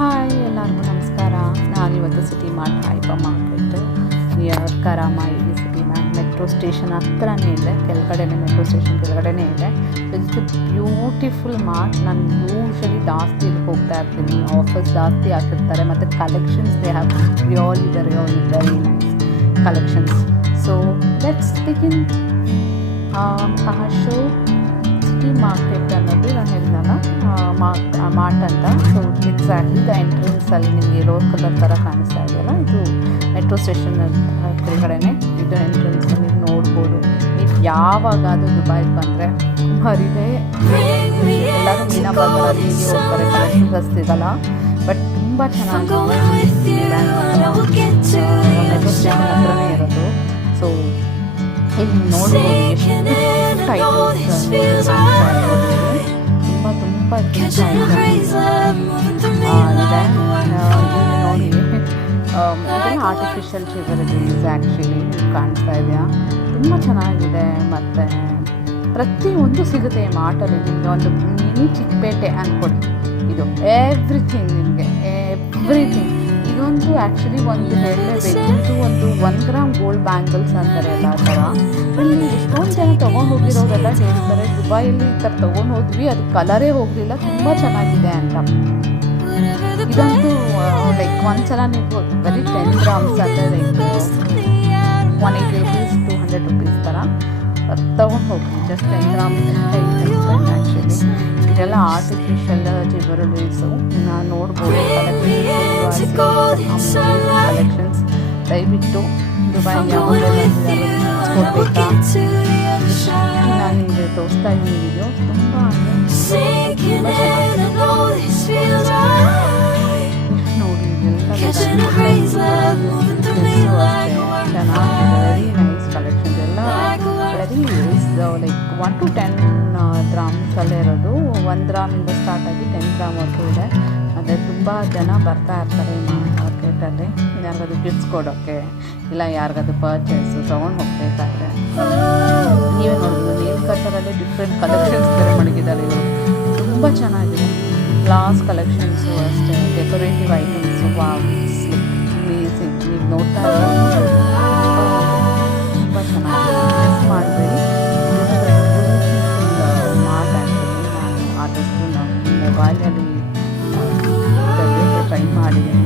Hi ಎಲ್ಲರಿಗೂ ನಮಸ್ಕಾರ. ನಾನಿವತ್ತು City Mart hyper market near Karama city metro station ಹತ್ರನೇ ಇದೆ, ಕೆಳಗಡೆನೇ ಮೆಟ್ರೋ ಸ್ಟೇಷನ್ ಕೆಳಗಡೆನೇ ಇದೆ. It's beautiful mart. ನಾನು ಯೂಶಲಿ ಜಾಸ್ತಿ ಇಲ್ಲಿ ಹೋಗ್ತಾ ಇರ್ತೀನಿ, ಆಫರ್ಸ್ ಜಾಸ್ತಿ ಹಾಕಿರ್ತಾರೆ ಮತ್ತು collections they have really very nice collections. So let's begin show. City market ಅನ್ನೋದು ನಾನು ಹೇಳಿದ್ನಲ್ಲ ಮಾರ್ಟ್ ಅಂತ. ಸೊ ಎಕ್ಸಾಕ್ಟ್ಲಿ ದ ಎಂಟ್ರೆನ್ಸಲ್ಲಿ ನಿಮಗೆ ರೋಡ್ ಕಲರ್ ಥರ ಕಾಣಿಸ್ತಾ ಇದೆಯಲ್ಲ, ಇದು ಮೆಟ್ರೋ ಸ್ಟೇಷನ್ ಕೆಳಗಡೆನೆ ಇದು ಎಂಟ್ರೆನ್ಸ್. ನೀವು ನೋಡ್ಬೋದು. ನೀವು ಯಾವಾಗಾದರೂ ದುಬೈಗೆ ಬಂದರೆ ಹರಿದೆ ಎಲ್ಲರೂ ಮೀನಾ ಬಾಜಾರಲ್ಲಿ ಹೋಗ್ತಾರೆ, ಕಲೆಕ್ಷನ್ಸ್ ಅಷ್ಟಿರಲ್ಲ, ಬಟ್ ತುಂಬ ಚೆನ್ನಾಗಿ ಮೆಟ್ರೋ ಸ್ಟೇಷನ್ ಹತ್ರನೇ ಇರೋದು. ಸೊ ಇಲ್ಲಿ ನೋಡ್ಬೋದು ಎಷ್ಟು ಐಟಮ್ಸ್ ತುಂಬ ನೋಡಿ. ಇದೆಲ್ಲ ಆರ್ಟಿಫಿಷಿಯಲ್ ಜ್ಯುವೆಲರೀಸ್ ಆ್ಯಕ್ಚುಲಿ ಕಾಣಿಸ್ತಾ ಇದೆಯಾ, ತುಂಬ ಚೆನ್ನಾಗಿದೆ. ಮತ್ತು ಪ್ರತಿಯೊಂದು ಸಿಗುತ್ತೆ ಈ ಮಾರ್ಟಲ್ಲಿ. ನಿಮಗೆ ಒಂದು ಮಿನಿ ಚಿಕ್ಕಪೇಟೆ ಅಂದ್ಕೊಡಿ, ಇದು ಎವ್ರಿಥಿಂಗ್, ನಿಮಗೆ ಎವ್ರಿಥಿಂಗ್. ಇದೊಂದು ಆ್ಯಕ್ಚುಲಿ ಒಂದು ಹೇಳಲೇಬೇಕು, ಒಂದು 1 ಗ್ರಾಮ್ ಗೋಲ್ಡ್ ಬ್ಯಾಂಗಲ್ಸ್ ಅಂತಾರೆ ಎಲ್ಲ ಥರ. ಇಲ್ಲಿ ಎಷ್ಟೊಂದು ಜನ ತೊಗೊಂಡು ಹೋಗಿರೋರೆಲ್ಲ ಹೇಳ್ತಾರೆ, ದುಬೈಯಲ್ಲಿ ಈ ಥರ ತೊಗೊಂಡು ಹೋದ್ವಿ, ಅದು ಕಲರೇ ಹೋಗಲಿಲ್ಲ, ತುಂಬ ಚೆನ್ನಾಗಿದೆ ಅಂತ. ಇದಂತೂ ಲೈಕ್ ಒಂದ್ಸಲ ನೀವು ಬರೀ 10 ಗ್ರಾಮ್ಸ್ ಅಂದರೆ ಲೈಕ್ 180 ರುಪೀಸ್ 200 ರುಪೀಸ್ ಥರ ತೊಗೊಂಡು ಹೋಗಿ. Just 10 grams actually. ಇದೆಲ್ಲ ಆರ್ಟಿಫಿಷಿಯಲ್ ಜ್ಯುವೆಲರೀಸು ನೋಡ್ಬೋದು. ಕಲೆಕ್ಷನ್ಸ್ ದಯವಿಟ್ಟು ದುಬೈಗೆ ಕೊಡಬೇಕಾ, ನಾನು ನಿಮಗೆ ತೋರಿಸ್ತಾ ಇದ್ದೀನಿ ವಿಡಿಯೋ. ತುಂಬ ನೋಡಿ ಎಲ್ಲ ವೆರಿ ನೈಸ್ ಕಲೆಕ್ಷನ್ಸ್ ಎಲ್ಲ ವೆರಿ ಲೈಕ್ 1 to 10 ಗ್ರಾಮ್ಸಲ್ಲೇ ಇರೋದು. 1 ಗ್ರಾಮಿಂದ ಸ್ಟಾರ್ಟ್ ಆಗಿ 10 ಗ್ರಾಮ್ವರೆಗೂ ಇದೆ. ಮತ್ತು ತುಂಬ ಜನ ಬರ್ತಾ ಇರ್ತಾರೆ ಈ ಮಾರ್ಕೆಟಲ್ಲಿ, ಯಾರಿಗಾದ್ರು ಗಿಫ್ಟ್ಸ್ ಕೊಡೋಕ್ಕೆ ಇಲ್ಲ ಯಾರಿಗಾದ್ರು ಪರ್ಚೇಸು ತೊಗೊಂಡು ಹೋಗ್ಬೇಕಾದ್ರೆ. ನೀವೇ ನೋಡ್ಬೋದು, ನೇಲ್ ಕಟ್ಟರಲ್ಲಿ ಡಿಫ್ರೆಂಟ್ ಕಲೆಕ್ಷನ್ಸ್ ಬೇರೆ ಮಡಗಿದ್ದಾರೆ ಇವರು, ತುಂಬ ಚೆನ್ನಾಗಿದೆ. ಗ್ಲಾಸ್ ಕಲೆಕ್ಷನ್ಸು ಅಷ್ಟೇ, ಡೆಕೋರೇಟಿವ್ ಐಟಮ್ಸು, ವಾವ್ ಅಮೇಜಿಂಗ್. ನೀವು ನೋಡ್ತಾ ಇರೋದು ತುಂಬ ಚೆನ್ನಾಗಿದೆ, ಮಿಸ್ ಮಾಡಬೇಡಿ. ಮಾರ್ಟ್ ಆ್ಯಕ್ಚುಲಿ ನಾನು ಆದಷ್ಟು ಮೊಬೈಲಲ್ಲಿ ಟ್ರೈ ಮಾಡಿದ್ದೀನಿ.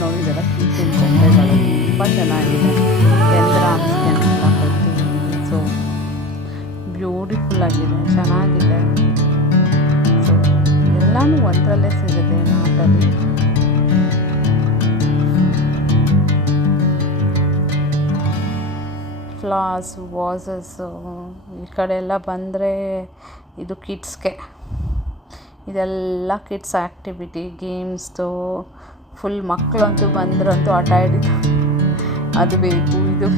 ನೋಡಿದರೆ ಕೀಚಿನ ಗೊಂಬೆಗಳು ತುಂಬ ಚೆನ್ನಾಗಿದೆ, 10 ಗ್ರಾಮ್ಸ್ಗೆ ಅಂತ ಕೊಡ್ತೀನಿ. ಸೊ ಬ್ಯೂಟಿಫುಲ್ ಆಗಿದೆ, ಚೆನ್ನಾಗಿದೆ. ಸೊ ಎಲ್ಲನೂ ಒಂದರಲ್ಲೇ ಸಿಗುತ್ತೆ ಮಾರ್ಟಲ್ಲಿ. ಫ್ಲಾಸ್, ವಾಸಸ್ಸು, ಈ ಕಡೆ ಎಲ್ಲ ಬಂದರೆ ಇದು ಕಿಡ್ಸ್ಗೆ, ಇದೆಲ್ಲ ಕಿಡ್ಸ್ ಆ್ಯಕ್ಟಿವಿಟಿ ಗೇಮ್ಸ್ದು ಫುಲ್. ಮಕ್ಕಳಂತೂ ಬಂದ್ರಂತೂ ಆಟ ಆಡಿದ್ದು ಅದು ಬೇಕು ಇದು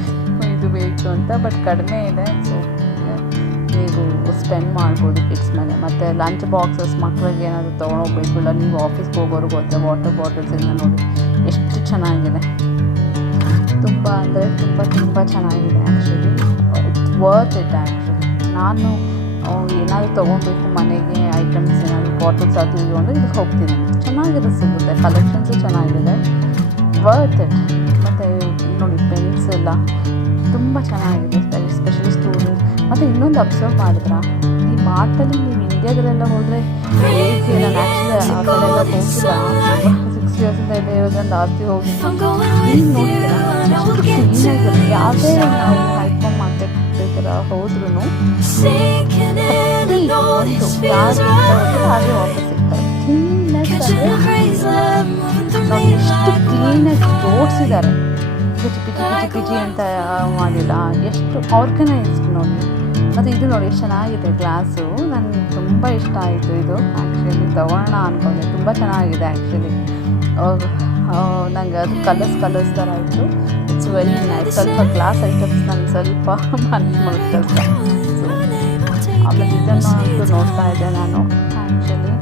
ಬೇಕು ಅಂತ, ಬಟ್ ಕಡಿಮೆ ಇದೆ. ಸೊ ನೀವು ಸ್ಪೆಂಡ್ ಮಾಡ್ಬೋದು ಕಿಡ್ಸ್ ಮೇಲೆ. ಮತ್ತು ಲಂಚ್ ಬಾಕ್ಸಸ್ ಮಕ್ಕಳಿಗೆ ಏನಾದರೂ ತೊಗೊಂಡೋಗ್ಬೇಕು, ಇಲ್ಲ ನೀವು ಆಫೀಸ್ಗೆ ಹೋಗೋರು ಹೋದರೆ ವಾಟರ್ ಬಾಟಲ್ಸಿಂದ ನೋಡಿ ಎಷ್ಟು ಚೆನ್ನಾಗಿದೆ. ತುಂಬ ಅಂದರೆ ತುಂಬ ಚೆನ್ನಾಗಿದೆ actually. It's worth it actually. ನಾನು ಏನಾದರೂ ತೊಗೊಬೇಕು ಮನೆಗೆ ಐಟಮ್ಸ್, ಏನಾದರೂ ಬಾಟಲ್ಸ್ ಅದು ಇದು ಅಂದರೆ ಇದಕ್ಕೆ ಹೋಗ್ತೀನಿ. ಚೆನ್ನಾಗಿರೋ ಸಿಗುತ್ತೆ, ಕಲೆಕ್ಷನ್ಸು ಚೆನ್ನಾಗಿದೆ, ವರ್ತ್ ಇಟ್. ಮತ್ತು ನೋಡಿ ಪೆನ್ಸ್ ಎಲ್ಲ ತುಂಬ ಚೆನ್ನಾಗಿದೆ, ಸ್ಪೆಷಲಿ ಸ್ಟೂಡೆಂಟ್ಸ್. ಮತ್ತು ಇನ್ನೊಂದು ಅಬ್ಸರ್ವ್ ಮಾಡಿದ್ರ, ಈ ಮಾರ್ಟಲ್ಲಿ ನೀವು ಇಂಡಿಯಾದಲ್ಲೆಲ್ಲ ಹೋದರೆ ನಾನು ಆ್ಯಕ್ಚುಲಿ ಆ ಕಡೆ ಎಲ್ಲ ಹೋಗಿಲ್ಲ, 6 ಇಯರ್ಸಿಂದ ಇಲ್ಲೇ ಇರೋದ್ರಿಂದ ಜಾಸ್ತಿ ಹೋಗಿ ಇಲ್ಲಿ ನೋಡಿದ್ರೆ ಕ್ಲೀನಾಗಿರುತ್ತೆ. ಯಾವುದೇ ನಾವು ಹೈಪರ್ ಮಾರ್ಕೆಟ್ ಥರ ಹೋದ್ರೂ ಯಾರು ಹಾಗೆ ವಾಪಸ್ ಸಿಗ್ತಾರೆ. ಕ್ಲೀನೆಸ್ ಅಂದರೆ ಎಷ್ಟು ಕ್ಲೀನಾಗಿ ಜೋಡಿಸಿದ್ದಾರೆ, ಪಿಚಿ ಅಂತ ಮಾಡಿಲ್ಲ, ಎಷ್ಟು ಆರ್ಗನೈಸ್ಡ್ ನೋಡಿ. ಮತ್ತು ಇದು ನೋಡಿ ಎಷ್ಟು ಚೆನ್ನಾಗಿದೆ ಗ್ಲಾಸು, ನನಗೆ ತುಂಬ ಇಷ್ಟ ಆಯಿತು ಇದು. ಆ್ಯಕ್ಚುಲಿ ತೊಗೊಳ್ಳೋಣ ಅಂದ್ಕೊಂಡೆ, ತುಂಬ ಚೆನ್ನಾಗಿದೆ ಆ್ಯಕ್ಚುಲಿ. ನನಗೆ ಅದು ಕಲರ್ಸ್ ಥರ ಇತ್ತು. It's very nice. ಸ್ವಲ್ಪ ಗ್ಲಾಸ್ ಐಟಮ್ಸ್ ನನಗೆ ಸ್ವಲ್ಪ ಮನಸ್ಸು ಮಾಡುತ್ತೆ. ಸೊ ಆಮೇಲೆ ಇದನ್ನು ಅಂತೂ ನೋಡ್ತಾ ಇದ್ದೆ ನಾನು ಆ್ಯಕ್ಚುಲಿ.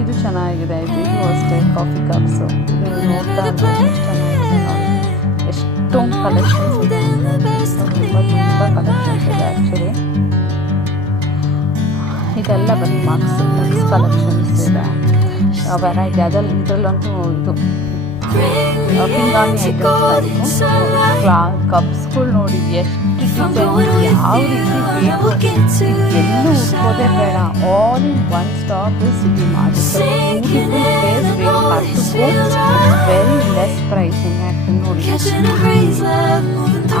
ಇದು ಚೆನ್ನಾಗಿದೆ, ಇದು ಅಷ್ಟೇ ಕಾಫಿ ಕಪ್ಸು. ಇದು ನೋಡ್ತಾ ಇದ್ದರೆ ಎಷ್ಟು ಚೆನ್ನಾಗಿದೆ ನೋಡಿ, ಎಷ್ಟೊಂದು ಕಲೆಕ್ಷನ್ಸ್ ಇದೆ, ತುಂಬ ಕಲೆಕ್ಷನ್ಸ್ ಇದೆ ಆ್ಯಕ್ಚುಲಿ. ಇದೆಲ್ಲ ಬರೀ ಮಕ್ಸ್ ಕಲೆಕ್ಷನ್ಸ್ ಇದೆ, ವೆರೈಟಿ. ಇದರಲ್ಲಂತೂ ಇದು ಪಿಂಗಾಣಿ ಐಟಮ್ಸ್ ಟೈಪು ಕಪ್ಸ್ಗಳು ನೋಡಿ ಎಷ್ಟು ಡಿಸೈನ್, ಯಾವ ರೀತಿ ಬೇಕು ಎಲ್ಲೂ ಹುಡ್ಕೋದೇ ಬೇಡ. All in one stop city mart. Beautiful place, very less pricing. Actually ನೋಡಿ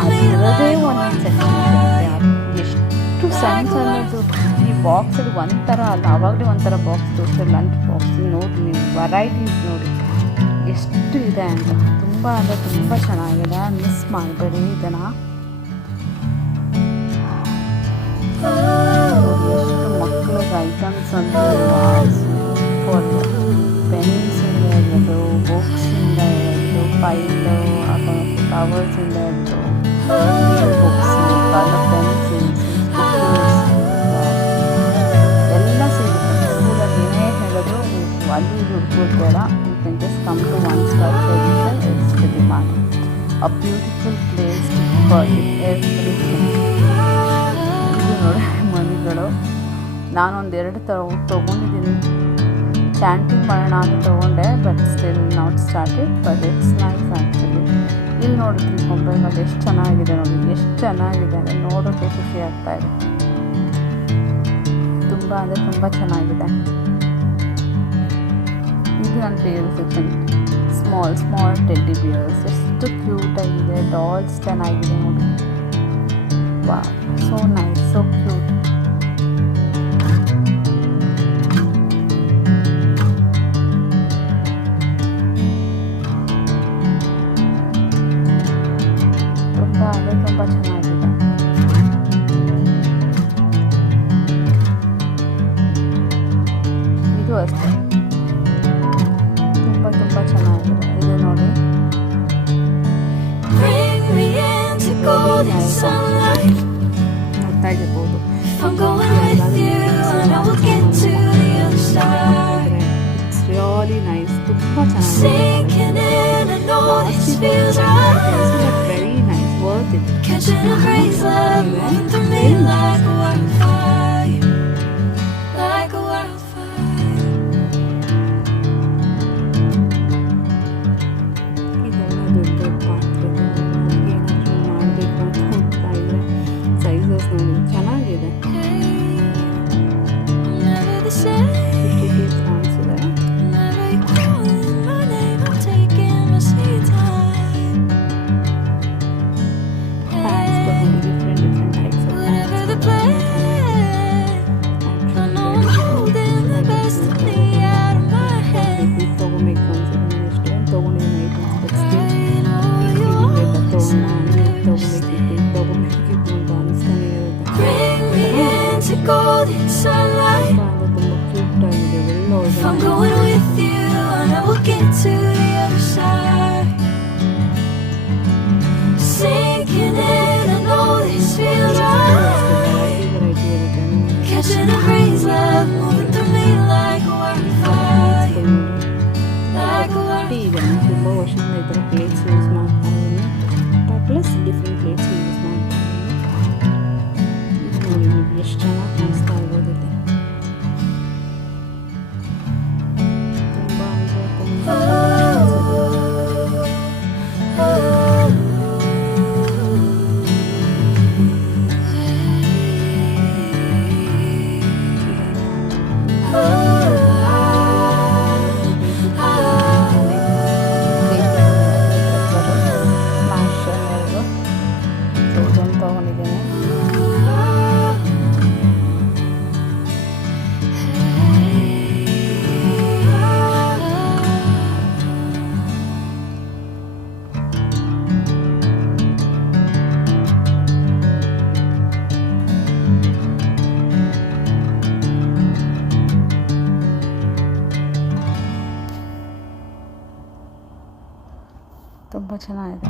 ಅದಿರೋದೇ ಒಂದೊಂದು ಸೆಕೆಂಡ್ ಎಷ್ಟು ಸಣ್ಣ ಸಣ್ಣದು. ಈ ಬಾಕ್ಸಲ್ಲಿ ಒಂಥರ ಅಲ್ಲ, ಆವಾಗಲೇ ಒಂಥರ ಬಾಕ್ಸ್ ತೋರಿಸ್ತಾರೆ, ಲಂಚ್ ಬಾಕ್ಸ್. ನೋಡಿ ನೀವು ವೆರೈಟೀಸ್ ನೋಡಿ ಎಷ್ಟು ಇದೆ ಅಂತ. ತುಂಬ ಅಂದರೆ ತುಂಬ ಚೆನ್ನಾಗಿದೆ, ಮಿಸ್ ಮಾಡಬೇಡಿ ಇದನ್ನು. ಎಷ್ಟು ಮಕ್ಕಳಿಗೆ ಐಟಮ್ಸ್ ಅಂತ ಸೂಪರ್. ಪೆನ್ಸಿಂದ ಇರೋದು, ಬುಕ್ಸಿಂದ ಇರೋದು, ಫೈಲು ಕವರ್ಸಿಂದ ಇರೋದು, ಬುಕ್ಸ್, ಕಲರ್ ಪೆನ್ಸಿಲ್ಸ್, ಎಲ್ಲ ಸಿಗುತ್ತೆ. ಸ್ಕೂಲಲ್ಲಿ ಏನೇ ಹೇಳಿದ್ರು ಅಲ್ಲಿ ಹುಡುಕೋದು ಬೇಡ. You can just come to one stop solution. It's the mart, a beautiful place for everything. ಇದು ನೋಡಿ ಮಣಿಗಳು. ನಾನೊಂದು 2 ತೊಗೊಂಡಿದ್ದೀನಿ. ಚಾಂಟಿಂಗ್ ಮಾಡೋಣ ಅಂತ ತೊಗೊಂಡೆ, but still not started. But it's nice actually. ಇಲ್ಲಿ ನೋಡಿದ್ವಿ ಮೊಬೈಲಲ್ಲಿ ಎಷ್ಟು ಚೆನ್ನಾಗಿದೆ ನೋಡಿ, ಎಷ್ಟು ಚೆನ್ನಾಗಿದೆ ಅಂದರೆ ನೋಡೋಕ್ಕೆ ಖುಷಿ ಆಗ್ತಾಯಿದೆ. ತುಂಬ ಅಂದರೆ ತುಂಬ ಚೆನ್ನಾಗಿದೆ. ಇದು ನನ್ನ favourite section. Small teddy bears ಎಷ್ಟು ಕ್ಯೂಟಾಗಿದೆ. ಡಾಲ್ಸ್ ಚೆನ್ನಾಗಿದೆ ನೋಡಿ. ವಾ, ಸೋ ನೈಸ್, ಸೋ ಕ್ಯೂಟ್. ತುಂಬ ಚೆನ್ನಾಗಿದೆ. ಇದು ಅಷ್ಟೇ ತುಂಬ ಚೆನ್ನಾಗಿದೆ. ಇದು ನೋಡಿ ನೋಡ್ತಾ ಇರ್ಬೋದು. It's really nice. ತುಂಬ ಚೆನ್ನಾಗಿದೆ. Very nice, worth it. Catching a breeze, love moving through me like a wildfire, like a wildfire. ಇದೆಲ್ಲ ದೊಡ್ಡ ಪಾತ್ರೆಗಳು. ಏನಾದರೂ ಮಾಡಬೇಕು ಅಂತ ಹೋಗ್ತಾ ಇದ್ರೆ ಸೈಜಸ್ ನೋಡಿ ಚೆನ್ನಾಗಿದೆ. Never the same. ರುಚಿ ಕಾಣಿಸಿದೆ. Never you calling my name, I'm taking my sweet time. Pans ತಗೊಂಡು different types of Whatever the plan, I know I'm holding the best of me out of my head. ತೊಗೊಬೇಕು ಅನ್ಸುತ್ತೆ. ನಾನು ಎಷ್ಟೊಂದು ತೊಗೊಂಡಿದ್ದೀನಿ items, but still Crying all you want. ತೊಗೊಬೇಕಿತ್ತು ಅಂತ ಅನಿಸ್ತಾನೆ ಇರುತ್ತೆ. Bring me into golden sunlight. ತುಂಬ cute ಆಗಿದೆ. If I'm going with you, I know we'll get to the other side. Sinking in, I know this feels right. Variety ಇರುತ್ತೆ. Catching a breeze, love moving through me like a wildfire, like a tea ಇದೆ. ನಾನು ತುಂಬ ವರ್ಷದಿಂದ ಈ ಥರ plates use ಮಾಡ್ತಾ ಇದ್ದೀನಿ. Plus different plates use ಮಾಡ್ತಾ ಇದ್ದೀನಿ. ಇದು ನೋಡಿ ನಿಮಗೆ ಎಷ್ಟು ಚೆನ್ನಾಗಿ ಕಾಣಿಸ್ತಾ ಇರ್ಬೋದು ಇಲ್ಲಿ. ತುಂಬ ಅಂದರೆ ತುಂಬ ತೊಗೊಂಡಿದ್ದೇನೆ. ತುಂಬ ಚೆನ್ನಾಗಿದೆ.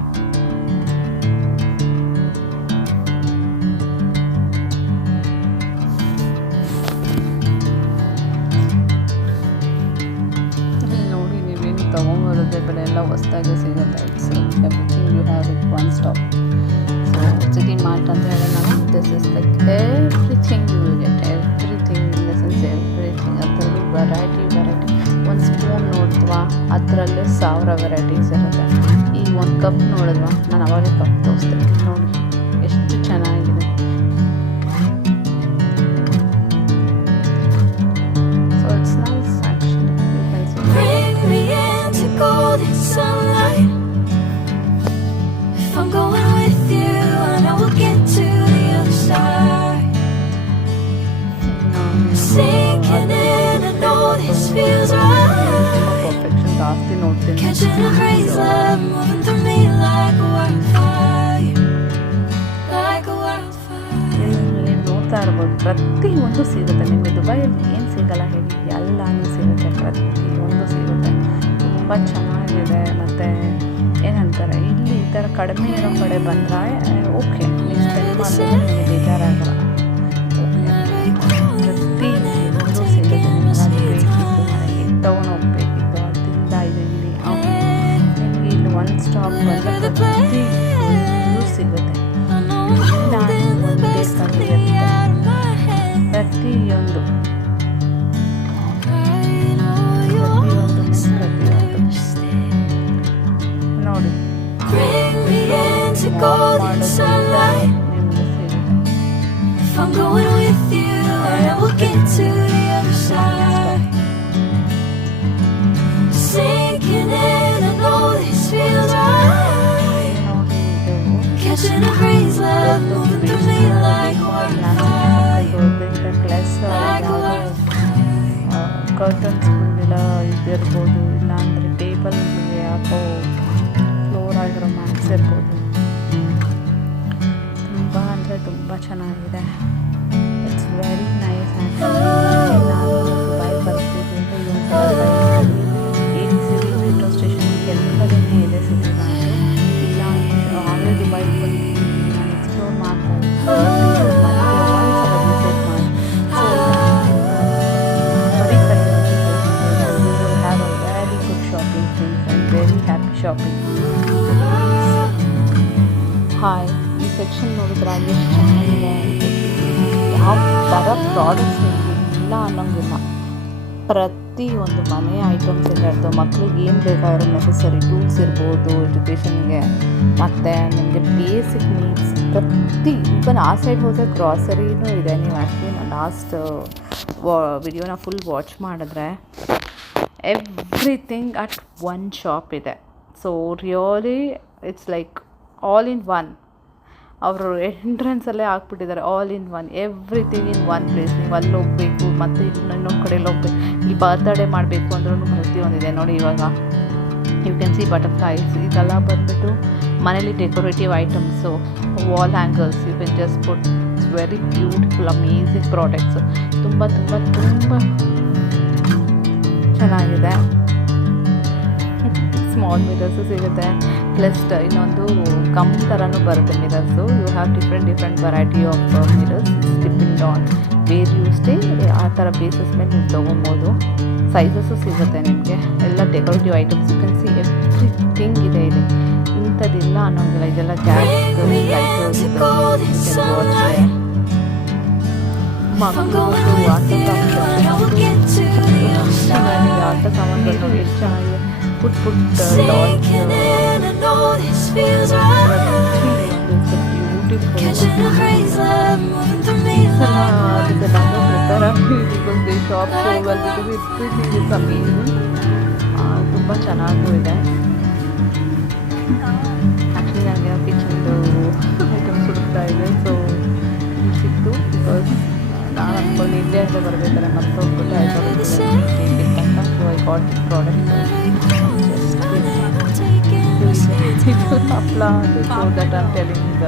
ಇಲ್ಲಿ ನೋಡಿ ನೀವೇನು ತೊಗೊಂಬರೋದೇ ಬೇಡ, ಎಲ್ಲ ಹೊಸ್ದಾಗೆ ಸಿಗುತ್ತೆ. It's everything you have it one stop. So city mart ಅಂತ ಹೇಳಿದ್ನಲ್ಲ, this is like everything you will get. Everything in the sense variety ಒಂದು ಸ್ಪೂನ್ ನೋಡಿದ್ವಾ ಅದರಲ್ಲೇ 1000 ವೆರೈಟೀಸ್ ಇರುತ್ತೆ. ಈಗ ಒಂದು ಕಪ್ ನೋಡಿದ್ವಾ, ನಾನು ಅವಾಗೇ ಕಪ್ ತೋರಿಸ್ದೆ ನೋಡಿ ಎಷ್ಟು ಚೆನ್ನಾಗಿದೆ. So it's nice actually. Bring me into golden sunlight. If I'm going with you, I know we'll get to the other side. Sinking in, I know this feels right. Perfection ಜಾಸ್ತಿ ನೋಡ್ತೀನಿ. Catching a crazy love, moving through me like a wildfire, like a wildfire. ನೀವು ನೋಡ್ತಾ ಇರ್ಬೋದು, ಪ್ರತಿಯೊಂದು ಸಿಗುತ್ತೆ ನಿಮಗೆ. ದುಬೈಯಲ್ಲಿ ಏನು ಸಿಗಲ್ಲ ಹೇಳಿ, ಎಲ್ಲನೂ ಸಿಗುತ್ತೆ, ಪ್ರತಿಯೊಂದು ಸಿಗುತ್ತೆ. ತುಂಬ ಚೆನ್ನಾಗಿದೆ. ಮತ್ತು ಏನಂತಾರೆ, ಇಲ್ಲಿ ಈ ಥರ ಕಡಿಮೆ ಇರೋ ಕಡೆ ಬಂದರೆ ಓಕೆ, ನೀವು ಸ್ಪೆಂಡ್ ಮಾಡಿದ್ರೆ ನಿಮಗೆ ಬೇಜಾರಾಗಲ್ಲ. ಓಕೆ, ಪ್ರತಿಯೊಂದು ಸಿಗುತ್ತೆ ನಿಮಗೆ. ಅದು ಬೇಕಿತ್ತು, ನನಗೆ ತೊಗೊಂಡೋಗ್ಬೇಕಿತ್ತು, ಅದರಿಂದ ಇದು ಇಲ್ಲಿ ನಿಮಗೆ ಇಲ್ಲಿ ಒಂದು ಸ್ಟಾಪ್ ಬಂದರೆ ಪ್ರತಿಯೊಂದು ಸಿಗುತ್ತೆ. ನಾನು ಒಂದೇ ತಂದಿರುತ್ತೆ ಪ್ರತಿಯೊಂದು ನೋಡಿ. Bring me into golden sunlight. ನಿಮಗೆ ಸಿಗುತ್ತೆ. If I'm going with you, I know we'll get to the other side. Sinking in, I know this feels right. ನೋಡಿ ಇದು Catching a crazy love, moving through me like wildfire, like wildfire. ಕರ್ಟನ್ಸ್ಗಳೆಲ್ಲ ಇದಿರ್ಬೋದು, ಇಲ್ಲಾಂದರೆ ಟೇಬಲ್ಗೆ ಹಾಕೋ floor ಆಗಿರೋ mats ಇರ್ಬೋದು. ತುಂಬ ಅಂದರೆ ತುಂಬ ಚೆನ್ನಾಗಿದೆ. It's very nice. ಆ್ಯಕ್ಚುಲಿ ನಾನು ದುಬೈ ಬರ್ತಿದ್ದೆ ಅಂತ ಇದೊಂದು ಸಿಟಿ ಮೆಟ್ರೋ ಸ್ಟೇಷನ್ ಎಲ್ಲದನ್ನೇ ಇದೆ ಸಿಟಿ ನಾನು ಇಲ್ಲ ಆಗಲೇ ದುಬೈ ಬಂದು ನಾನು ಎಕ್ಸ್ಪ್ಲೋರ್ ಮಾಡ್ತಾ ಇದ್ದೆ. ವಿಸಿಟ್ ಮಾಡಿ ಶಾಪಿಂಗ್. ಹಾಯ್, ಈ ಸೆಕ್ಷನ್ ನೋಡಿದ್ರೆ ಎಷ್ಟು ಚೆನ್ನಾಗಿದೆ. ಯಾವ ಥರ ಪ್ರಾಡಕ್ಟ್ಸ್ ಇಲ್ಲ ಅನ್ನೋಂಗಿಲ್ಲ. ಪ್ರತಿಯೊಂದು ಮನೆ ಐಟಮ್ಸ್ ಎಲ್ಲ ಇರ್ತವೆ. ಮಕ್ಳಿಗೆ ಏನು ಬೇಕಾಗಿರೋ ನೆಸೆಸರಿ ಟೂಲ್ಸ್ ಇರ್ಬೋದು ಎಜುಕೇಷನ್ಗೆ, ಮತ್ತು ನಿಮಗೆ ಬೇಸಿಕ್ ನೀಡ್ಸ್ ಈವನ್ ಆ ಸೈಡ್ ಹೋದರೆ ಗ್ರಾಸರಿನೂ ಇದೆ. ನೀವು ಆ್ಯಕ್ಚುಲಿ ನಾನು ಲಾಸ್ಟ್ ವಿಡಿಯೋನ ಫುಲ್ ವಾಚ್ ಮಾಡಿದ್ರೆ ಎವ್ರಿಥಿಂಗ್ ಅಟ್ ಒನ್ ಶಾಪ್ ಇದೆ. So really it's like all in one. ಅವರು ಎಂಟ್ರೆನ್ಸಲ್ಲೇ ಹಾಕ್ಬಿಟ್ಟಿದ್ದಾರೆ all in one, everything in one place. ನೀವು ಅಲ್ಲಿ ಹೋಗಬೇಕು ಮತ್ತು ಇನ್ನೊಂದು ಕಡೆಯಲ್ಲಿ ಹೋಗ್ಬೇಕು. ಇಲ್ಲಿ ಬರ್ತ್ಡೇ ಮಾಡಬೇಕು ಅಂದ್ರೂ ಪ್ರತಿಯೊಂದಿದೆ ನೋಡಿ. ಇವಾಗ ಯು ಕ್ಯಾನ್ ಸಿ ಬಟರ್ಫ್ಲೈಸ್, ಇದೆಲ್ಲ ಬಂದುಬಿಟ್ಟು ಮನೇಲಿ decorative items, wall hangers. You can just put. It's very beautiful, amazing products. ತುಂಬ ತುಂಬ ತುಂಬ ಚೆನ್ನಾಗಿದೆ. ಸ್ಮಾಲ್ ಮಿರರ್ಸು ಸಿಗುತ್ತೆ, ಪ್ಲಸ್ ಇನ್ನೊಂದು ಕಮ್ ಥರನೂ ಬರುತ್ತೆ mirrors. You have different variety of mirrors depend on where you stay. ಆ ಥರ ಬೇಸಸ್ ಮೇಲೆ ನೀವು ತೊಗೊಬೋದು. ಸೈಜಸ್ಸು ಸಿಗುತ್ತೆ ನಿಮಗೆ. ಎಲ್ಲ decorative items you can see everything ಇದೆ ಇಲ್ಲಿ. ಇಂಥದ್ದಿಲ್ಲ ಅನ್ನೋಂಗಿಲ್ಲ. ಇದೆಲ್ಲ ಗ್ಯಾಸ್ ಲೈಟರ್ಸ್, ಮಕ್ಕಳು ಆಟ ಚೆನ್ನಾಗಿದೆ. ಆಟ ಸಾಮಾನುಗಳು ಎಷ್ಟು ಚೆನ್ನಾಗಿದೆ. ಪುಟ್ ಡಾಲ್ಸ್, ತುಂಬ ಚೆನ್ನಾಗೂ ಇದೆ. ಆ್ಯಕ್ಚುಲಿ ನನಗೆ ಕಿಚನ್ದು ಐಟಮ್ಸ್ ಹುಡುಕ್ತಾ ಇದೆ. ಸೊ ಸಿಕ್ತು. ಬಿಕಾಸ್ ನಾನು ಅಂದ್ಕೊಂಡು ಇಂಡಿಯಾದಿಂದ ಬರಬೇಕಾದ್ರೆ ಮತ್ತೆ ಹೋಗ್ಬಿಟ್ಟು ಐಟಮ್ಸ್ ಬೇಕಿತ್ತಂತ. So I got this product. ಹಪ್ಪಳ so that am telling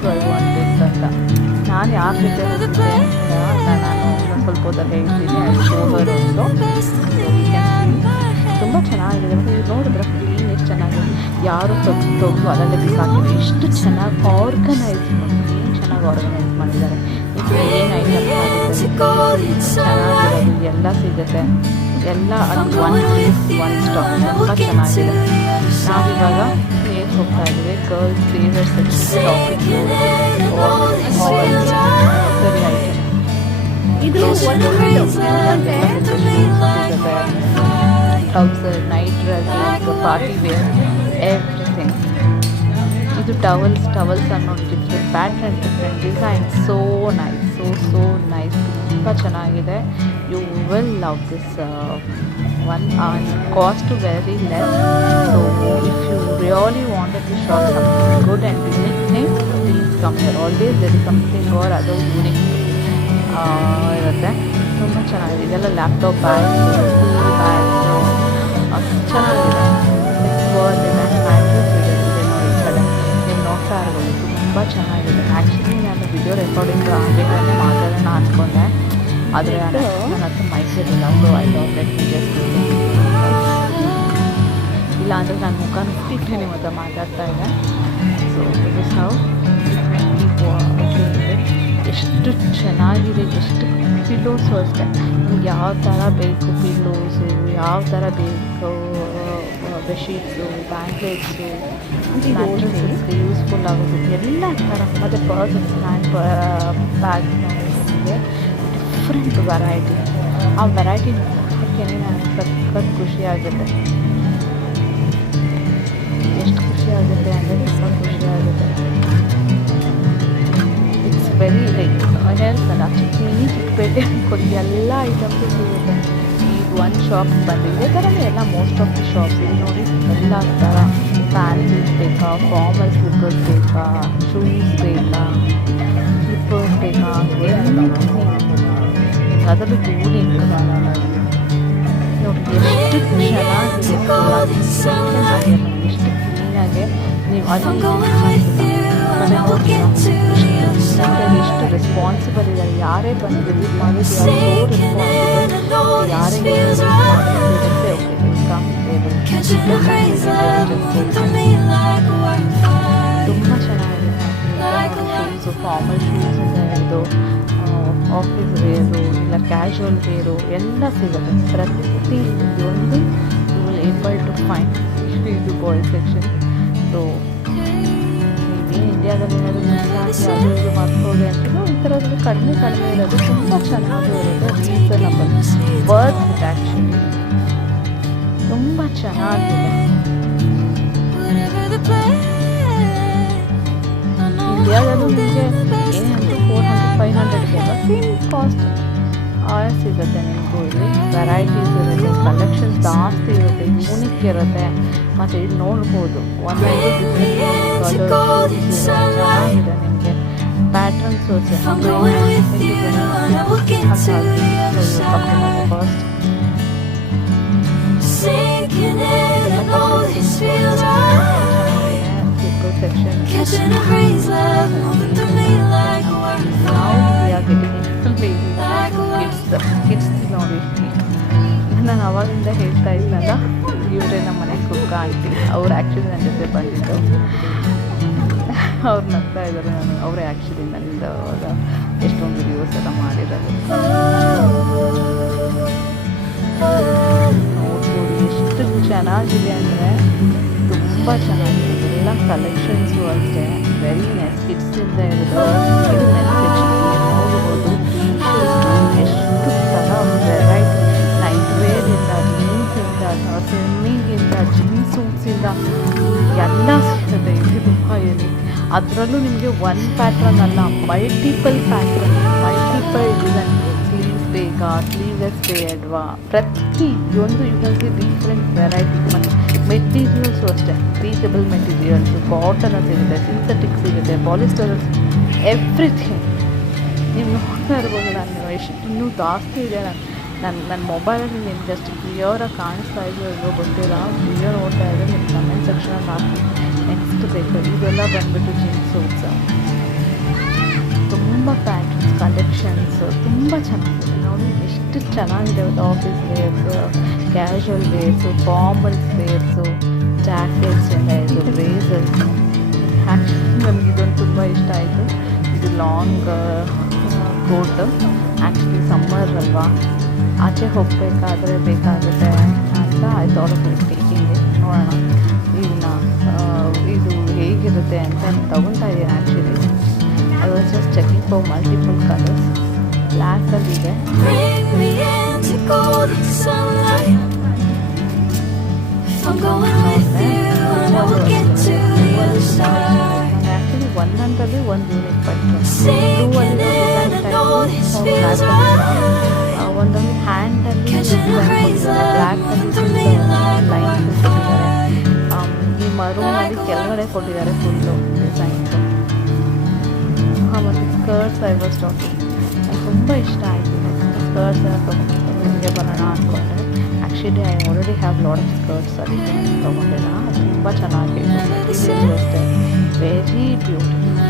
so I want it ಅಂತ. ನಾನು ಯಾರ ಜೊತೆ ಹೋಗ್ತಿದ್ದೆ ಅಂತ ನಾನು ಇನ್ನೊಂದು ಸ್ವಲ್ಪ ಹೊತ್ತಲ್ಲಿ ಹೇಳ್ತೀನಿ. ಶೋವರ್ ಒಂದು ತುಂಬ ಚೆನ್ನಾಗಿದೆ. ಮತ್ತು ಇದು ನೋಡಿದ್ರೆ ಕ್ಲೀನ್ ಎಷ್ಟು ಚೆನ್ನಾಗಿದೆ. ಯಾರು ತೊಗೊಂಡು ಅದಲ್ಲೇ ಬಿಸಾಕಿದ್ರೆ ಎಷ್ಟು ಚೆನ್ನಾಗಿ ಆರ್ಗನೈಸ್ ಮಾಡಿ, ಏನು ಚೆನ್ನಾಗಿ ಆರ್ಗನೈಸ್ ಮಾಡಿದ್ದಾರೆ. ಇದು ಏನು ಐಟಮ್ಸ್ ಚೆನ್ನಾಗಿರೋದು ಎಲ್ಲ ಸಿಗುತ್ತೆ. ಎಲ್ಲ at one place one stop. ತುಂಬ ಚೆನ್ನಾಗಿದೆ. ನಾವಿವಾಗ ಪ್ಲೇಸ್ ಹೋಗ್ತಾ ಇದ್ದೀವಿ. Girls favourite section shopping. ಸರಿ ಆಯಿತು. Catching the rays love to me like wildfire. Trouser, night dress, party wear, everything. ಇದು ಟವಲ್ಸ್ ಅನ್ನೋದು different pattern, different design, so nice, so nice, ತುಂಬ ಚೆನ್ನಾಗಿದೆ. You will love this one. Cost very less. So if you really wanted to shop something good and unique thing, please come here. Always there is something or other unique ಇರುತ್ತೆ. ತುಂಬ ಚೆನ್ನಾಗಿದೆ. ಇದೆಲ್ಲ laptop bags, school bags, ಚೆನ್ನಾಗಿದೆ. ವರ್ಡ್ ಇದೆ, mattress ಇದೆ ನೋಡಿ ಈ ಕಡೆ ನೀವು ನೋಡ್ತಾ ಇರ್ಬೋದು. ತುಂಬ ಚೆನ್ನಾಗಿದೆ. ಆ್ಯಕ್ಚುಲಿ ನಾನು ವಿಡಿಯೋ ರೆಕಾರ್ಡಿಂಗ್ ಆಗಬೇಕಂತ ಮಾತಾಡೋಣ ಅಂದ್ಕೊಂಡೆ, ಆದರೆ ನನ್ನ ಹತ್ರ ಮೈಕ್ ಇರಲಿಲ್ಲ. So I don't let me just ಇಲ್ಲ ಅಂದರೆ ನಾನು ಮುಖ ಇಟ್ಟೆ ನಿಮ್ಮ ಹತ್ರ ಮಾತಾಡ್ತಾ ಇದ್ದೆ. ಸೊ ದಿಸ್ ಹೌ ಎಷ್ಟು ಚೆನ್ನಾಗಿದೆ, ಎಷ್ಟು ಪಿಲ್ಲೋಸು ಅಷ್ಟೇ. ನಿಮ್ಗೆ ಯಾವ ಥರ ಬೇಕು ಪಿಲ್ಲೋಸು, ಯಾವ ಥರ ಬೇಕು ಬೆಡ್ಶೀಟ್ಸು, ಬ್ಯಾಂಕ್ಲೆಟ್ಸು, ಮ್ಯಾಟ್ರೆಸಸ್ಗೆ ಯೂಸ್ಫುಲ್ ಆಗೋದು ಎಲ್ಲ ಥರ. ಮತ್ತು ಪರ್ಸಸ್, ಹ್ಯಾಂಡ್ ಬ್ಯಾಗ್ ನಿಮಗೆ ಡಿಫ್ರೆಂಟ್ ವೆರೈಟಿ. ಆ ವೆರೈಟಿ ನೋಡೋಕ್ಕೆ ನನಗೆ ಸಖತ್ ಖುಷಿ ಆಗುತ್ತೆ. ಎಷ್ಟು ಖುಷಿ ಆಗುತ್ತೆ ಅಂದರೆ ತುಂಬ ಖುಷಿ ಆಗುತ್ತೆ. ಇಟ್ಸ್ ವೆರಿ ಲೈಕ್ ಹೇಳ್ತಲ್ಲ, ಚಿಕ್ಕಪೇಟೆ ಅನ್ಕೊಂಡು ಎಲ್ಲ ಐಟಮ್ಸು ಸಿಗುತ್ತೆ. ಈಗ ಒಂದು ಶಾಪ್ ಬಂದಿದೆ ಥರನೇ ಎಲ್ಲ ಮೋಸ್ಟ್ ಆಫ್ ದಿ ಶಾಪ್ಸ್ ಇಲ್ಲಿ ನೋಡಿ. ಎಲ್ಲ ಥರ ಫ್ಯಾನ್ಸೀಸ್ ಬೇಕಾ, ಫಾರ್ಮಲ್ ಸ್ಲಿಪ್ಪರ್ಸ್ ಬೇಕಾ, ಶೂಸ್ ಬೇಕಾ, ಸ್ಲಿಪ್ಪರ್ಸ್ ಬೇಕಾ, ಅದರಲ್ಲೂ ಯೂನಿಕ್ ನೋಡಿ ಎಷ್ಟು ಚೆನ್ನಾಗಿದೆ, ಎಷ್ಟು ಕ್ಲೀನಾಗೆ ನೀವು ಎಷ್ಟು ರೆಸ್ಪಾನ್ಸಿಬಲ್ ಇದ್ದಾರೆ. ಯಾರೇ ಬಂದು ವಿಸಿಟ್ ಮಾಡಿದ್ರು ಯಾರೇ ತುಂಬ ಚೆನ್ನಾಗಿದೆ. ಶೂಸು, ಫಾರ್ಮಲ್ ಶೂಸಿಂದ ಹಿಡಿದು ಆಫೀಸ್ ವೇರು ಇಲ್ಲ ಕ್ಯಾಶುವಲ್ ವೇರು ಎಲ್ಲ ಸಿಗುತ್ತೆ. ಪ್ರತಿಯೊಂದು you will able to find. ಇದು ಬಾಯ್ಸ್ ಸೆಕ್ಷನ್. ಸೊ ನೀವೇನು ಇಂಡಿಯಾದಲ್ಲಿ ಏನಾದರೂ ಮಿಸ್ ಆಗಿ ಅದು ಇದು ಮಾಡ್ಕೊಳ್ಳಿ ಅಂತಲೂ ಈ ಥರದ್ದು ಕಡಿಮೆ ಇರೋದು ತುಂಬ ಚೆನ್ನಾಗಿ ಇರುತ್ತೆ. Reasonable, worth it actually. ತುಂಬ ಚೆನ್ನಾಗಿದೆ. ಇಂಡಿಯಾದಲ್ಲೂ ನಿಮಗೆ ಏನಂದ್ರೆ 400-500 ಸೇಮ್ ಕಾಸ್ಟ್ ಸಿಗುತ್ತೆ ನಿಮಗೂ. ಇಲ್ಲಿ ವೆರೈಟೀಸ್ ಇರುತ್ತೆ, ಕಲೆಕ್ಷನ್ ಜಾಸ್ತಿ ಇರುತ್ತೆ, ಯೂನಿಕ್ ಇರುತ್ತೆ. ಮತ್ತು ಇಲ್ಲಿ ನೋಡ್ಬೋದು ಒಂದೊಂದು ಚೆನ್ನಾಗಿದೆ. ನಿಮಗೆ ಪ್ಯಾಟ್ರನ್ಸು ಸೆಕ್ಷನ್. ಕಿಡ್ಸ್ ನೋಡಿ. ನಾನು ಅವಾಗಿಂದ ಹೇಳ್ತಾ ಇದ್ನಲ್ಲ, ಇವರೇ ನಮ್ಮ ಮನೆ ಕುಕ್ಕ ಆಂಟಿ. ಅವ್ರು ಆ್ಯಕ್ಚುಲಿ ನನ್ನ ಜೊತೆ ಬಂದಿದ್ದು. ಅವ್ರು ನಗ್ತಾ ಇದ್ದಾರೆ. ಅವರೇ ಆ್ಯಕ್ಚುಲಿ ನನ್ನದು ಎಷ್ಟೊಂದು ವಿಡಿಯೋಸ್ ಎಲ್ಲ ಮಾಡಿರೋದು. ನೋಡ್ಬೋದು ಎಷ್ಟು ಚೆನ್ನಾಗಿದೆ ಅಂದರೆ ತುಂಬ ಚೆನ್ನಾಗಿದೆ. ಎಲ್ಲ ಕಲೆಕ್ಷನ್ಸು ಅಷ್ಟೇ ವೆರಿ ನೈಸ್. ಕಿಡ್ಸಿಂದ ಹಿಡಿದು ನೋಡ್ಬೋದು. ಎಷ್ಟು ಥರ ವೆರೈಟಿ, ನೈಟ್ ವೇರಿಂದ, ಜೀನ್ಸಿಂದ, ಸ್ವಿಮ್ಮಿಂಗಿಂದ, ಜಿಮ್ ಸೂಟ್ಸಿಂದ ಎಲ್ಲ ಸಿಗುತ್ತೆ. ಇದು ತುಂಬ ಯೂನಿಕ್. ಅದರಲ್ಲೂ ನಿಮಗೆ ಒನ್ ಪ್ಯಾಟ್ರನ್ ಅಲ್ಲ, multiple pattern, multiple design. Sleeves ಬೇಕಾ, ಸ್ಲೀವ್ಲೆಸ್ ಬೇಡವಾ, ಪ್ರತಿಯೊಂದು you can see different variety. ಮತ್ತು ಮೆಟೀರಿಯಲ್ಸು ಅಷ್ಟೇ, ಬ್ರೀತಬಲ್ ಮೆಟೀರಿಯಲ್ಸು, ಕಾಟನ್ ಸಿಗುತ್ತೆ, ಸಿಂಥೆಟಿಕ್ ಸಿಗುತ್ತೆ, ಪಾಲಿಸ್ಟರ್, ಎವ್ರಿಥಿಂಗ್. ನೀವು ನೋಡ್ತಾ ಇರ್ಬೋದು. ನಾನು ಎಷ್ಟು ಇನ್ನೂ ಜಾಸ್ತಿ ಇದೆ. ನನ್ನ ಮೊಬೈಲಲ್ಲಿ ನಿಮ್ಗೆ ಜಸ್ಟ್ ಕ್ಲಿಯರಾಗಿ ಕಾಣಿಸ್ತಾ ಇದೆಯೋ ಗೊತ್ತಿಲ್ಲ. ವಿಡಿಯೋ ನೋಡ್ತಾ ಇದ್ದರೆ ನಿಮ್ಮ ಕಮೆಂಟ್ ಸೆಕ್ಷನಲ್ಲಿ ಹಾಕಿ. ನೆಕ್ಸ್ಟ್ ಬೇಕು ಇದೆಲ್ಲ ಬಂದುಬಿಟ್ಟು ಜಿಮ್ ಸೂಟ್ಸ್, ತುಂಬ ಪ್ಯಾಟರ್ನ್ಸ್, ಕಲೆಕ್ಷನ್ಸು ತುಂಬ ಚೆನ್ನಾಗಿದೆ. ನೋಡಿ ಎಷ್ಟು ಚೆನ್ನಾಗಿದೆ. Office wears, casual wears, formals wears, jackets ಎಲ್ಲ ಇದು, ಬ್ರೇಸರ್ಸು. ಆ್ಯಕ್ಚುಲಿ ನನಗಿದೊಂದು ತುಂಬ ಇಷ್ಟ ಆಯಿತು. ಇದು ಲಾಂಗ್ ಕೋಟು. ಆ್ಯಕ್ಚುಲಿ ಸಮ್ಮರ್ ಅಲ್ವಾ, ಆಚೆ ಹೋಗಬೇಕಾದ್ರೆ ಬೇಕಾಗುತ್ತೆ ಅಂತ I thought of taking it. ನೋಡೋಣ ಇದು ಹೇಗಿರುತ್ತೆ ಅಂತ ತಗೊತಾ ಇದ್ದೀನಿ. Actually I was just checking for multiple colours. ಬ್ಲ್ಯಾಕಲ್ಲಿದೆ. Bring me into golden sunlight. If I'm going with you, and I will get to the other side. Actually ಒಂದೊಂದರಲ್ಲಿ ಒಂದು unit ಪಟ್ಟು Sinking in, I know this feels right. ಒಂದೊಂದು ಹ್ಯಾಂಡಲ್ಲಿ Catching a craze love moving through me like line wildfire. ಈ ಮರೂನಲ್ಲಿ ಕೆಳಗಡೆ ಕೊಟ್ಟಿದ್ದಾರೆ full designs. ಮತ್ತು skirts I was talking ನಂಗೆ ತುಂಬ ಇಷ್ಟ ಆಯಿತು. ಸ್ಕರ್ಟ್ಸ್ ಎಲ್ಲ ತೊಗೊಂಡು ನಿಮಗೆ ಬರೋಣ ಅಂದ್ಕೊಂಡೆ. Actually I already have lot of skirts ಅದಕ್ಕೆ ತೊಗೊಂಡಿಲ್ಲ. ತುಂಬ ಚೆನ್ನಾಗಿದೆ. ಮೆಟೀರಿಯಲ್ ಅಷ್ಟೇ very beautiful,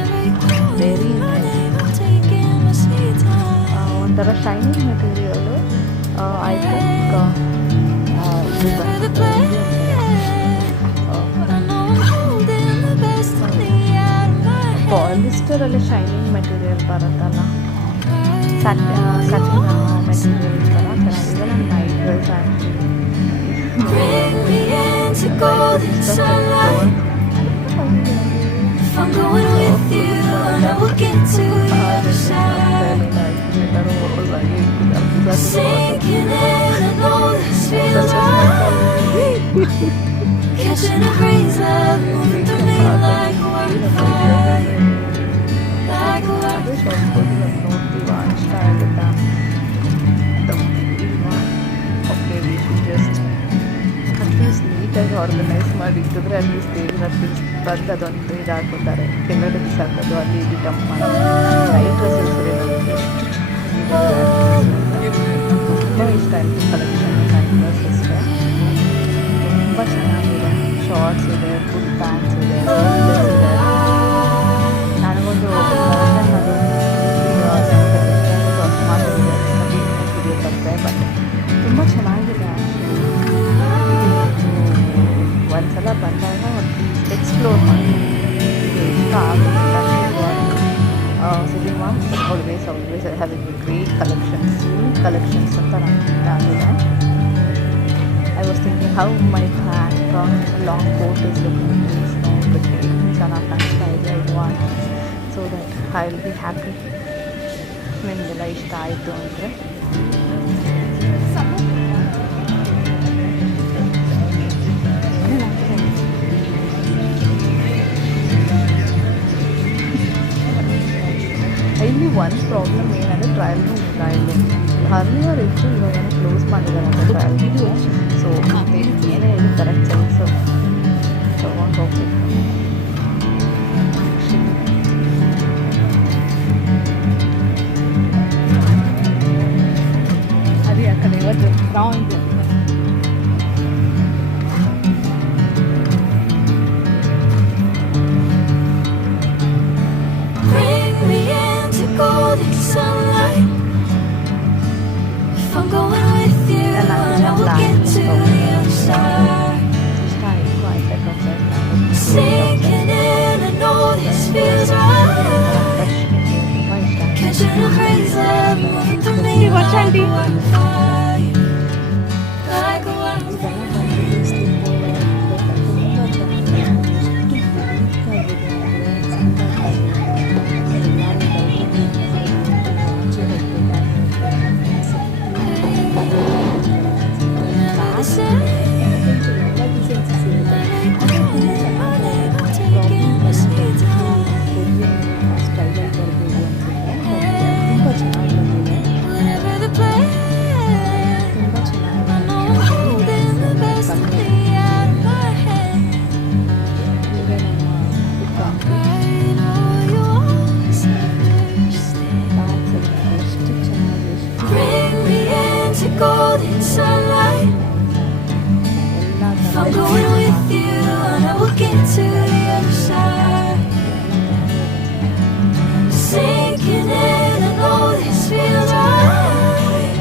very nice. Taking my sweet time. ಒಂಥರ shining material. I think Whatever the plan. But I know I'm holding the best of me out of my hand. ಪಾಲಿಸ್ಟರಲ್ಲಿ shining material ಬರುತ್ತಲ್ಲ, satin material ಥರ ಚೆನ್ನಾಗಿದೆ. ನನ್ನ night dress actually Bring me into golden sunlight. If I'm going with you, and I will get to the other side. Sinking in, I know this feels right. Catching a breeze love moving through me like wildfire. Like wildfire. ಇಷ್ಟ ಆಗುತ್ತಾ? Okay, we should just at least ನೀಟಾಗಿ organise ಮಾಡಿ ಇಟ್ಟಿದ್ರೆ at least ದೇವ್ರ at least ಬಂದು ಅದೊಂದು ಇದಾಕ್ಬಿಡ್ತಾರೆ. ಕೆಳಗಡೆ ಬಿಸಾಕೋದು, ಅಲ್ಲಿ ಇಲ್ಲಿ ಡಂಪ್ ಮಾಡೋದು. ನೈಟ್ ಡ್ರೆಸ್ಸಸ್ ತುಂಬ ಇಷ್ಟ ಆಯಿತು ಕಲೆಕ್ಷನ್. ನೈಟ್ ಡ್ರೆಸ್ಸಸ್ಗೆ ತುಂಬ ಚೆನ್ನಾಗಿದೆ. ಶಾರ್ಟ್ಸ್ ಇದೆ, ಫುಲ್ ಪ್ಯಾಂಟ್ಸ್ ಇದೆ, ಸ್ಲೀವ್ಲೆಸ್ ಇದೆ. ನನಗೊಂದು ವಿಡಿಯೋ ಬರುತ್ತೆ, ಬಟ್ ತುಂಬ ಚೆನ್ನಾಗಿದೆ. ಒಂದ್ಸಲ ಬಂದಾಗ ಒಂದು ಎಕ್ಸ್ಪ್ಲೋರ್ ಮಾಡಿ ಇಷ್ಟ ಆಗುತ್ತೆ. Cinema always having great collections ಅಂತ ನನಗೆ ಆಗಿದೆ. I was thinking how my back long coat is looking ಚೆನ್ನಾಗಿ ಕಾಣಿಸ್ತಾ ಇದೆ ಇಲ್ವಾ. ಸೊ ದಟ್ ಐ ವಿಲ್ ಬಿ ಹ್ಯಾಪಿ. ನಿಮಗೆಲ್ಲ ಇಷ್ಟ ಆಯಿತು ಅಂದರೆ ಇಲ್ಲಿ ಒಂದು ಪ್ರಾಬ್ಲಮ್ ಏನಂದರೆ ಟ್ರಯಲ್ ರೂಮ್ ಇಲ್ಲ ಇಲ್ಲಿ. ಅರ್ಲಿಯರ್ ಇತ್ತು, ಇವಾಗ ಕ್ಲೋಸ್ ಮಾಡಿದ್ದಾರೆ ಅಂತ ಟ್ರಯಲ್ ರೂಮ್. ಸೊ ಏನೇ ಇದು ಕರೆಕ್ಟ್ ಸೆನ್ಸು ತೊಗೊಂಡು ಹೋಗ್ಬೇಕು. ಅದು ಯಾಕಂದರೆ ಇವತ್ತು wrong Bring me into golden sunlight. If I'm going with you, and I will get to the other side. ಇಷ್ಟ ಆಯಿತು. ಆಯ್ತು Sinking in, I know this feels right. ತುಂಬ ಇಷ್ಟ ಆಯಿತು. Catching a craze love moving through me like wildfire. Like wildfire. Taking my sweet time. Whatever the plan. I know I'm holding the best of me out of my hand. I know you understand. Bring me into golden sunlight. If I'm going with you, and I will get to the other side. Sinking in, I know this feels right.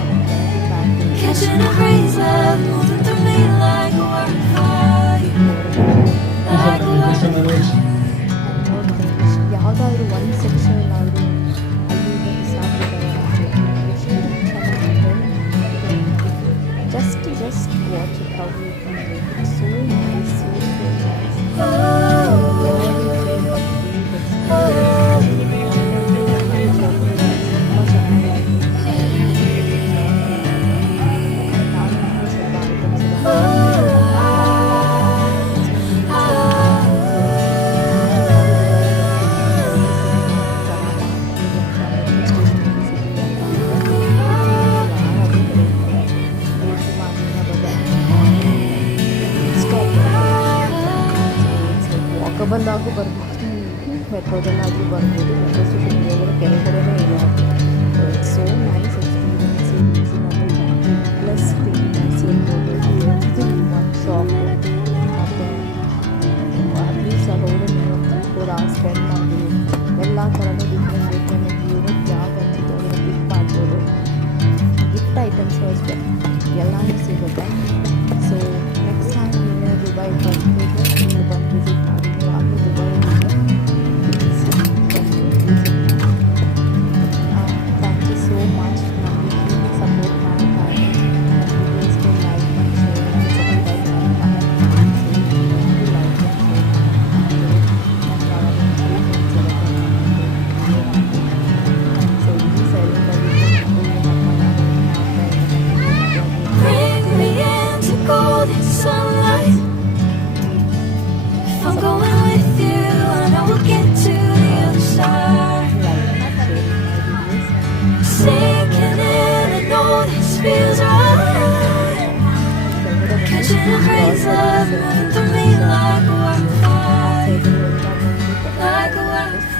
Catching a craze love moving through me like wildfire. Like wildfire. ಯಾವುದಾದ್ರೂ ಒಂದು section ಆದರೂ ಅಲ್ಲಿ just watch it how you can make it so nice, so nice. ತುಂಬ ಚೆನ್ನಾಗಿ ಟ್ರಾವೆಲ್ಲಾಗೂ ಬರ್ಬೋದು, ಮೆಟ್ರೋದಲ್ಲಾದರೂ ಬರ್ಬೋದು, metro station ಹೋಗೋದು ಕೆಳಗಡೆನೇ ಇದೆ. So it's so nice experience, reasonable plus cleanness ಇರ್ಬೋದು, ಎವ್ರಿಥಿಂಗ್ ಒನ್ ಶಾಪ್. ಮತ್ತು ಅಟ್ಲೀಸ್ಟ್ ಅಲ್ಲಿ ಹೋದರೆ ನೀವು 3-4 hours ಸ್ಪೆಂಡ್ ಮಾಡಿ ಎಲ್ಲ ಥರನೂ ಡಿಫ್ರೆಂಟ್ ಯೂನಿಟ್ ಯಾವ್ದು ಅನ್ಸುತ್ತೋ ಅದನ್ನು ಪಿಕ್ ಮಾಡ್ಬೋದು. ಗಿಫ್ಟ್ ಐಟಮ್ಸು ಅಷ್ಟೇ ಎಲ್ಲನೂ ಸಿಗುತ್ತೆ. ಸೊ ನೆಕ್ಸ್ಟ್ ಟೈಮ್ ನೀವು ದುಬೈ ಬಂದಿದ್ದು ನೀವು ಬಂದು ವಿಸಿಟ್ ಮಾಡಿ. ನೀವು ಆಗಲೂ ದುಬೈಯಲ್ಲಿ ಥ್ಯಾಂಕ್ ಯು ಸೋ ಮಚ್. ನಮಗೆ ಸಪೋರ್ಟ್ ಮಾಡ್ತಾ ಇದ್ದೀನಿ. ವಿಡಿಯೋಸ್ಗೆ ಲೈಕ್ ಮಾಡಿ ಶೇರ್ ಮಾಡಿ subscribe Bring me into golden sunlight. If I'm going with you, I know we'll get to the other side. Sinking in, I know this feels right. Catching a breeze, love moving through me like a wildfire, like a wildfire.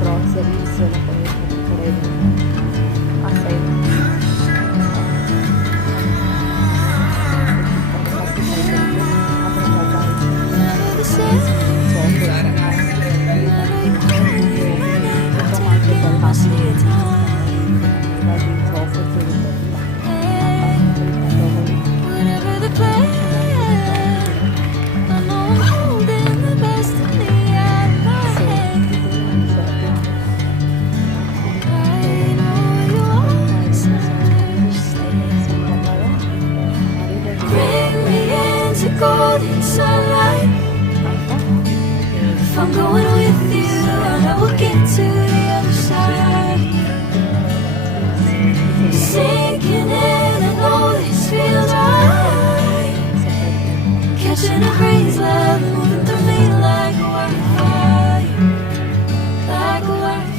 Groceries ಕಡೆ ಆ side Never the same. Most of your time. Whatever the plan, I know I'm holding the best of me out of my hand. I know you always understand. Bring me into golden sunlight. If I'm going with you, I know we'll get to the other side. Sinking in, I know this feels right. Catching a breeze, love moving through me like a wildfire, like a wildfire.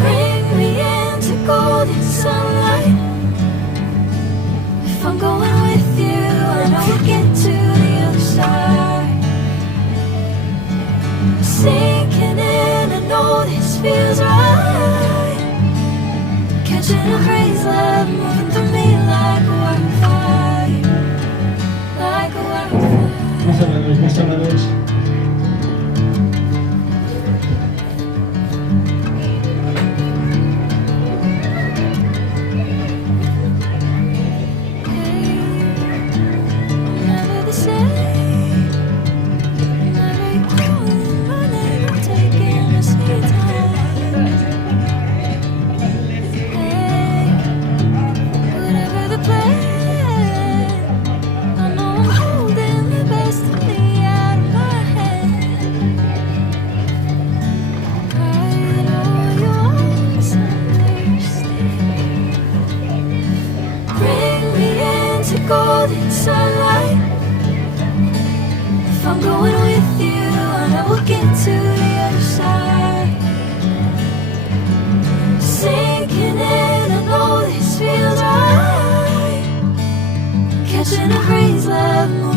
Bring me into golden sunlight. If I'm going with you, I know we'll get to the other side. Sinking in, I know this feels right. Catching a breeze, love moving through me like a wildfire, like a wildfire. Muchas gracias. Never the same. Never calling my name, I'm taking a sweet time. Whatever the plan, I know I'm holding the best of me out of my I'm going with you, I know we'll get to the other side. Sinking in, I know this feels right. Catching a breeze, love.